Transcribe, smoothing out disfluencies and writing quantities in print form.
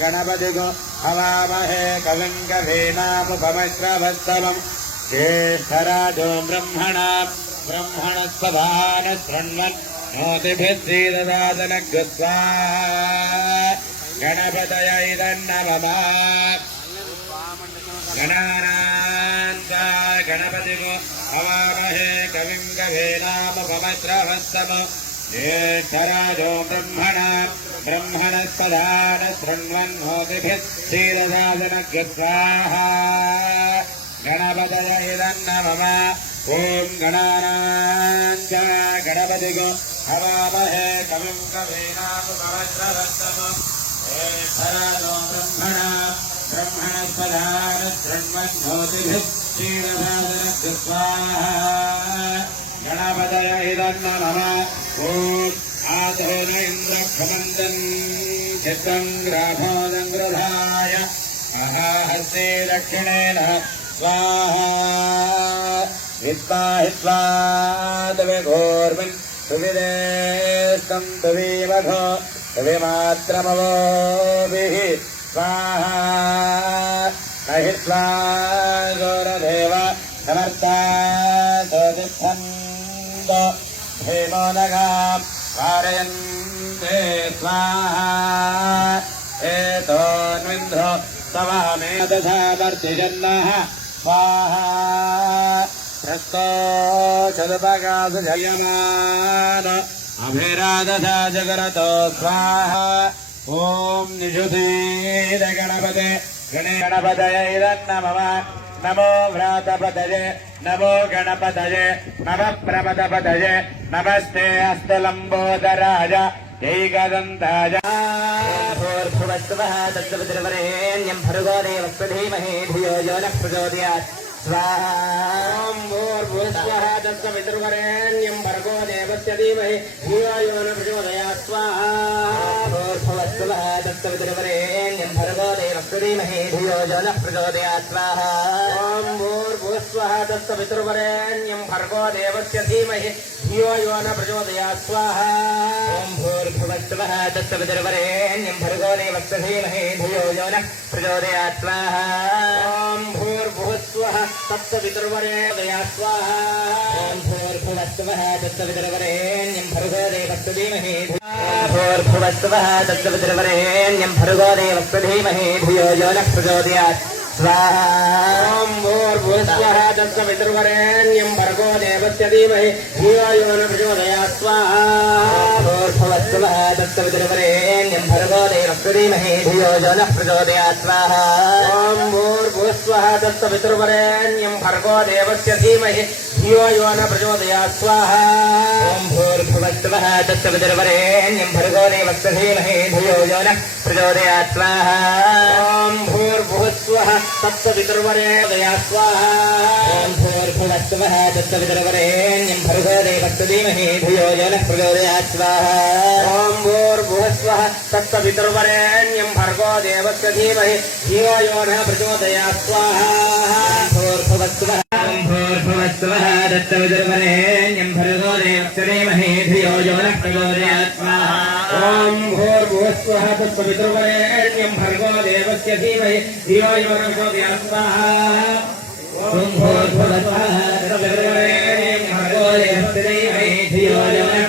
गणपतिगो हवामहे कविं कवीनामुपमश्रवस्तमम् ज्येष्ठराजो ब्रह्मणस्वधान शृण्वन् नोतिभिः श्रीददातनग्रस्वा गणपतये नमः। गणपतिगो हवामहे कविं कवीनामुपमश्रवस्तमम् ज्येष्ठराजो ब्रह्मणस्पदान शृण्वन् नोतिभिः श्रीददातनग्रस्वाहा गणपतये नमः। ॐ गणानाञ्च गणपतिगो हवामहे कविं कवीनामुपमश्रवस्तमम् ज्येष्ठराजो ब्रह्मणस्पदान शृण्वन् नोतिभिः श्रीददातनग्रस्वाहा गणपतये नमः। ॐ आधोन इन्द्रक्षमन्दन् चित्तं ग्राभोदङ्ग्रधाय अहाहस्ते दक्षिणेन स्वाहा हित्वा हित्वा तविघोर्मिन् सुविदेष्टं तवीमघो तविमात्रमवोभिः स्वाहा न हित्वा गौरदेव समर्था सोतिष्ठन्त हेमो नगाम् कारयन्ते स्वाहा एतोन्विन्द्रो सवामे दशावर्तिजन्नः स्वाहा प्रस्तो चदुपगासुजयमान अभिरादधा जगरतो स्वाहा। ॐ निषुधीर गणपते गणपतये नमः। नमो व्रातपतये नमो गणपतये नमः प्रमदपतये नमस्ते हस्तलम्बोदराय ऐकदन्ताय। भूर्भुवस्सुवः तत्सवितुर्वरेण्यं भर्गो देवस्य धीमहि धियो यो नः प्रचोदयात् स्वाहा। ॐ भूर्भुवस्सुवः तत्सवितुर्वरेण्यं भर्गो देवस्य धीमहि धियो यो नः प्रचोदयात् स्वाहा। भूर्भुवस्सुवः तत्सवितुर्वरेण्यं भर्गो देवस्य धीमहि धियो यो नः प्रचोदयात् स्वाहा। ॐ भूर्भुवस्सुवः तत्सवितुर्वरेण्यं भर्गो देवस्य धीमहि धियो यो नः प्रचोदयात् स्वाहा। ॐ भूर्भुवस्सुवः तत्सवितुर्वरेण्यं भर्गो देवस्य धीमहि धियो यो नः प्रचोदयात् स्वाहा। ॐ भूर्भुवस्सुवः तत्सवितुर्वरेण्यं स्वाहा। ॐ भूर्भुवस्सुवः तत्सवितुर्वरेण्यं भर्गो देवस्य धीमहि भूर्भुवस्सुवः तत्सवितुर्वरेण्यं भर्गो देवस्य धीमहि धियो यो नः प्रचोदयात् स्वाहा। ॐ भूर्भुवस्सुवः तत्सवितुर्वरेण्यं भर्गो देवस्य धीमहि धियो यो नः प्रचोदयात् स्वाहा। भूर्भुवस्सुवः तत्सवितुर्वरेण्यं भर्गो देवस्य धीमहि धियो यो नः प्रचोदयात् स्वाहा। ॐ भूर्भुवस्सुवः तत्सवितुर्वरेण्यं भर्गो देवस्य धीमहि धियो यो नः प्रचोदयात् स्वाहा। ॐ भूर्भुवस्सुवः तत्सवितुर्वरेण्यं भर्गो देवस्य धीमहि धियो यो नः प्रचोदयात् स्वाहा। ॐ भूर्भुवस्सुवः तत्सवितुर्वरेण्यं स्वाहा। ॐ भूर्भुवस्सुवः तत्सवितुर्वरेण्यं भर्गो देवस्य धीमहि धियो यो नः प्रचोदयात् स्वाहा। ॐ भूर्भुवस्सुवः तत्सवितुर्वरेण्यं भर्गो देवस्य धीमहि धियो यो नः प्रचोदयात् स्वाहा। भूर्भुवस्सुवः तत्सवितुर्वरेण्यं भर्गो देवस्य धीमहि धियो यो नः प्रचोदयात् स्वाहा। ॐ भूर्भुवस्सुवः तत्सवितुर्वरेण्यं भर्गो देवस्य धीमहि धियो यो नः प्रचोदयात् स्वाहा। ॐ भूर्भुवस्सुवः तत्सवितुर्वरेण्यं भर्गो देवस्य धीमहि धियो यो नः